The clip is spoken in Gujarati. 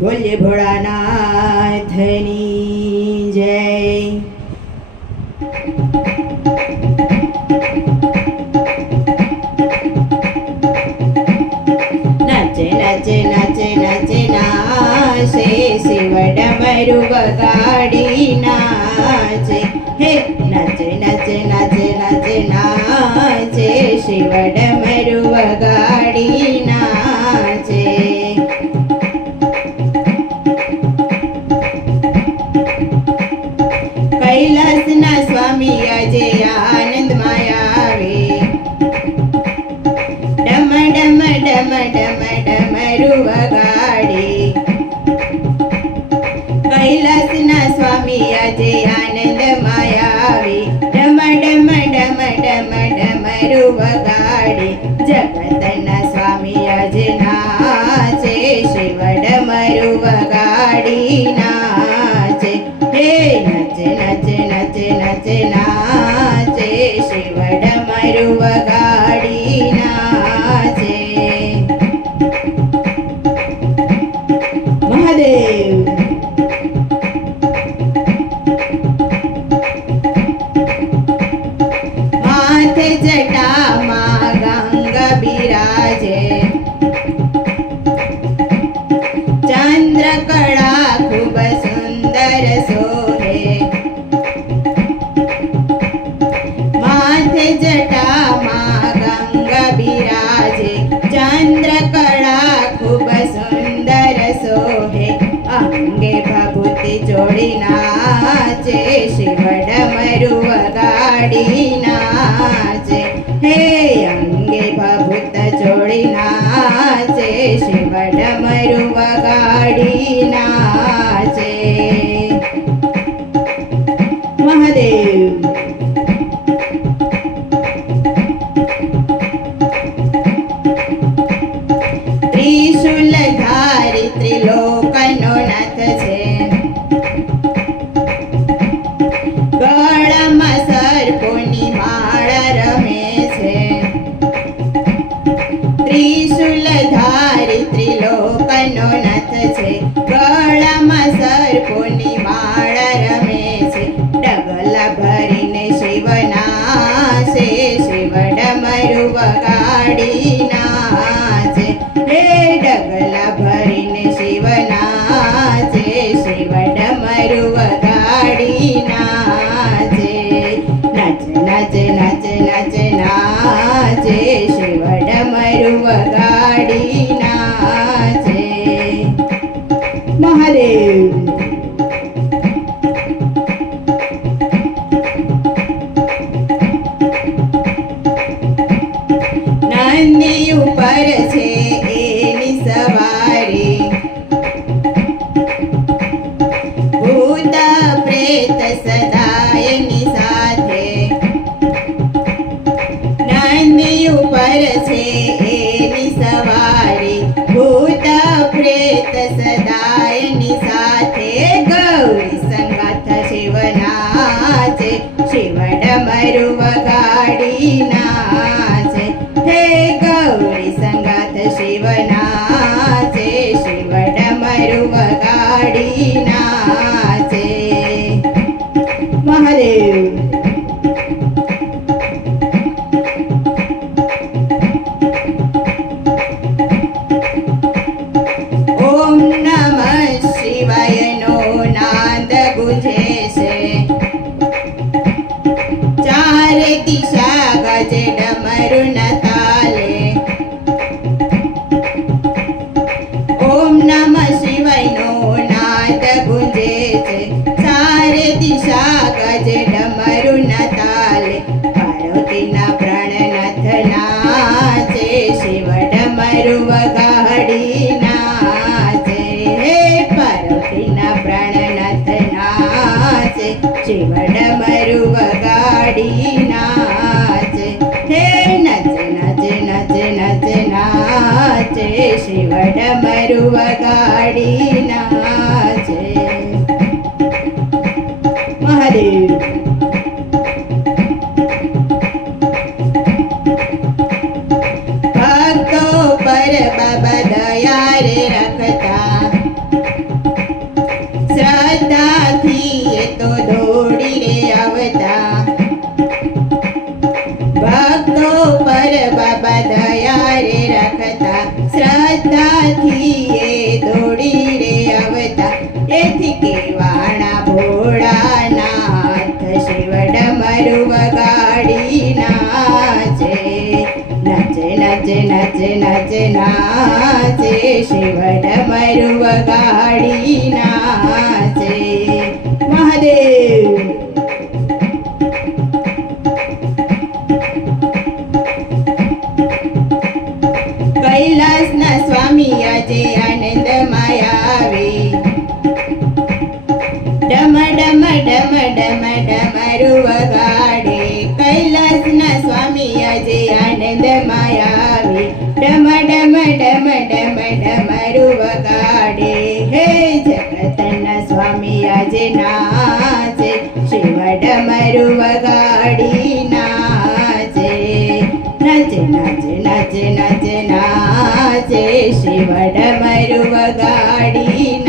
બોલીએ ભોળાનાથની જય। નાચે નાચે નાચે નાચે નાચે શિવ ડમરું વગાડી નાચે હે નાચે નાચે નાચે નાચે નાચે શિવ ડમરું વગાડી નાચે। કૈલાસના સ્વામી આજે આનંદમાં આવે ડમ ડમ ડમ ડમ ડમરું વગાડી। કૈલાસના સ્વામી આજે આનંદમાં આવે ડમ ડમ ડમ ડમ ડમરું વગાડી। જગતના સ્વામી આજે નાચે શિવ ડમરું વગાડી નાચે હે નાચે નાચે નાચે નાચે નાચે શિવ ડમરું વગાડી નાચે। મહાદેવ માથે જટામાં ગંગા બિરાજે ચંદ્રકળા ખૂબ સુંદર સોહે। માથે જટામાં ગંગા બિરાજે ચંદ્રકળા ખૂબ સુંદર સોહે। અંગે ભભૂતિ જોડી નાચે શિવ ડમરું વગાડી નાચે હે અંગે ભભૂત જોડી નાચે શિવ ડમરું વગાડી નાચે। મહાદેવ ત્રિશુલધારી ત્રિલોકનો નાથ છે ગળામાં સર્પોની માળ રમે છે। ત્રિશુલધારી ત્રિલોકનો નાથ છે ગળામાં સર્પોની માળ રમે છે। ડગલા ભરીને શિવ નાચે શિવ ડમરું વગાડી નાચે હે ડગલા ભરીને શિવ નાચે શિવ ડમરું વગાડી નાચે। નાચે નાચે નાચે નાચે નાચે શિવ ડમરું વગાડી નાચે। મહાદેવ નંદી ઉપર છે એની સવારી ભૂત પ્રેત સદાયની સાથે। નંદી ઉપર છે એની સવારી ભૂત પ્રેત સદાયની સાથે। ગૌરી સંગાથ શિવ નાચે શિવ ડમરું વગાડી નાચે હે ગૌરી સંગાથ શિવ નાચે શિવ ડમરું વગાડી નાચે। મહાદેવ ઓમ નમઃ શિવાયનો નાદ ગુંજે છે ચારે દિશા ગજે ડમરું ન તાલે। ઓમ નમઃ શિવાયનો નાદ ગુંજે છે ચારે દિશા ગજે ડમરું ન તાલે। પાર્વતીના પ્રાણનાથ નાચે શિવ ડમરું વગાડી નાચે હે પાર્વતીના પ્રાણનાથ નાચે શિવ ડમરું વગાડી નાચે હે નાચે નાચે નાચે નાચે નાચે શિવ ડમરું વગાડી નાચે। મહાદેવ ભક્તો પર બાબા દયા રે રખતા બાબા દયા રે રાખતા શ્રદ્ધાથી એ દોડી રે આવતા એથી કેવાણા ભોળાનાથ શિવ ડમરુ વગાડી નાચે નાચે નાચે નાચે નાચે નાચે શિવ ડમરુ વગાડી નાચે મહાદેવ કૈલાસના સ્વામી આજે આનંદમાં આવે ડમ ડમ ડમ ડમ ડમરુ વગાડે કૈલાસના સ્વામી આજે આનંદમાં આવે ડમ ડમ ડમ ડમ ડમરુ વગાડે હે જગતના સ્વામી આજે નાચે શિવ ડમરુ વગાડી નાચે નાચે નાચે નાચે નાચે નાચે શિવ ડમરુ વગાડી